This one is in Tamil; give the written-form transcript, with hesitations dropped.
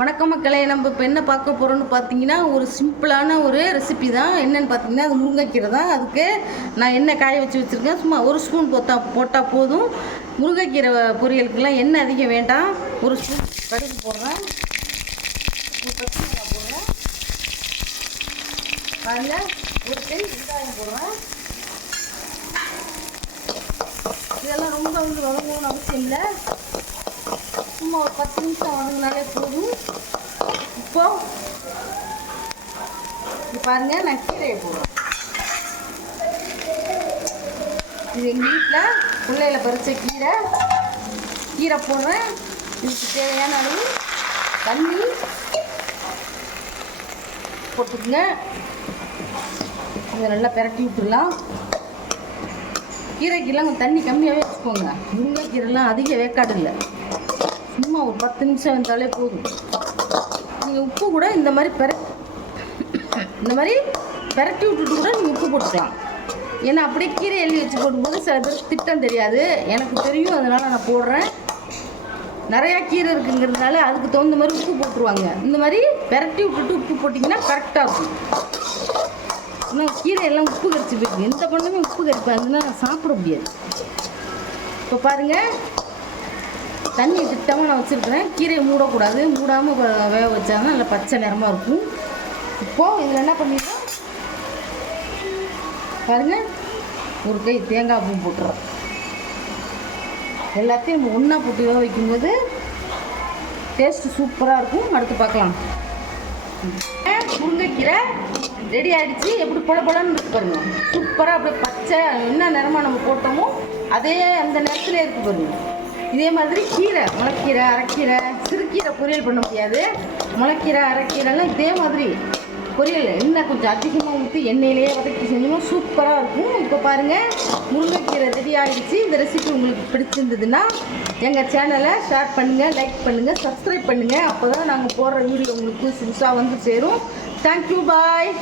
வணக்கம் மக்களே, நம்ம இப்போ என்ன பார்க்க போகிறோம்னு பார்த்தீங்கன்னா, ஒரு சிம்பிளான ஒரு ரெசிபி தான். என்னென்னு பார்த்தீங்கன்னா, அது முருங்கைக்கீரை தான். அதுக்கு நான் எண்ணெய் காய வச்சு வச்சுருக்கேன். சும்மா ஒரு ஸ்பூன் போட்டால் போதும். முருங்கைக்கீரை பொரியலுக்கெல்லாம் எண்ணெய் அதிகம் வேண்டாம். ஒரு ஸ்பூன் கடுகு போடுறேன், ஒரு பச்சை மிளகாய் போடுறேன், அதில் ஒரு பெண் வெங்காயம் போடுறேன். இதெல்லாம் ரொம்ப வதங்கணும்னு அவசியம் இல்லை. சும்மா ஒரு 10 நிமிஷம் வதங்கினாலே போதும். இப்போ பாருங்க, நான் கீரையை போடுறேன். இது எங்கள் வீட்டில் பிள்ளையில பறித்த கீரை போடுறேன். இதுக்கு தேவையான அளவு தண்ணி போட்டுக்குங்க. இதை நல்லா பிரட்டி விட்டுடலாம். கீரைக்கெல்லாம் கொஞ்சம் தண்ணி கம்மியாகவே வச்சுக்கோங்க. முருங்கைக்கீரைலாம் அதிக வேக்காடு இல்லை. சும்மா ஒரு 10 நிமிஷம் வந்தாலே போதும். நீங்கள் உப்பு கூட இந்த மாதிரி பெரட்டி விட்டுட்டு கூட நீங்கள் உப்பு போட்டுக்கலாம். ஏன்னா அப்படியே கீரை எள்ளி வச்சு போடும்போது சில பேருக்கு திட்டம் தெரியாது. எனக்கு தெரியும், அதனால் நான் போடுறேன். நிறையா கீரை இருக்குங்கிறதுனால அதுக்கு தகுந்த மாதிரி உப்பு போட்டுருவாங்க. இந்த மாதிரி பெரட்டி விட்டுட்டு உப்பு போட்டிங்கன்னா கரெக்டாக இருக்கும். ஆனால் கீரை எல்லாம் உப்பு கரிச்சு போயிருக்கு. எந்த பண்ணுமே உப்பு கரிப்பாங்கன்னா சாப்பிட முடியாது. இப்போ பாருங்கள், தண்ணி திட்டமாக நான் வச்சுருக்கிறேன். கீரையை மூடக்கூடாது. மூடாமல் வேக வச்சாங்கன்னா நல்லா பச்சை நிறமாக இருக்கும். இப்போது இதில் என்ன பண்ணிடுறோம் பாருங்கள், ஒரு கை தேங்காய் பூ போட்டுறோம். எல்லாத்தையும் நம்ம ஒன்றா போட்டு வேக வைக்கும்போது டேஸ்ட்டு சூப்பராக இருக்கும். அடுத்து பார்க்கலாம். முருங்கைக்கீரை ரெடி ஆகிடுச்சு. எப்படி பொலன்னு இருக்கு பாருங்க. சூப்பராக அப்படியே பச்சை என்ன நிறமாக நம்ம போட்டோமோ அதே அந்த நேரத்தில் இருக்கு பாருங்க. இதே மாதிரி கீரை, முளைக்கீரை, அரைக்கீரை, சிறுக்கீரை பொரியல் பண்ண முடியாது. முளைக்கீரை, அரைக்கீரைலாம் இதே மாதிரி பொரியல் இன்னும் கொஞ்சம் அதிகமாக ஊற்றி எண்ணெயிலேயே வதக்கி செஞ்சோம்னா சூப்பராக இருக்கும். இப்போ பாருங்கள், முருங்கைக்கீரை ரெடி ஆகிடுச்சு. இந்த ரெசிபி உங்களுக்கு பிடிச்சிருந்ததுன்னா எங்கள் சேனலை ஷேர் பண்ணுங்கள், லைக் பண்ணுங்கள், சப்ஸ்கிரைப் பண்ணுங்கள். அப்போ தான் நாங்கள் போடுற வீடியோ உங்களுக்கு புதுசாக வந்து சேரும். தேங்க்யூ, பாய்.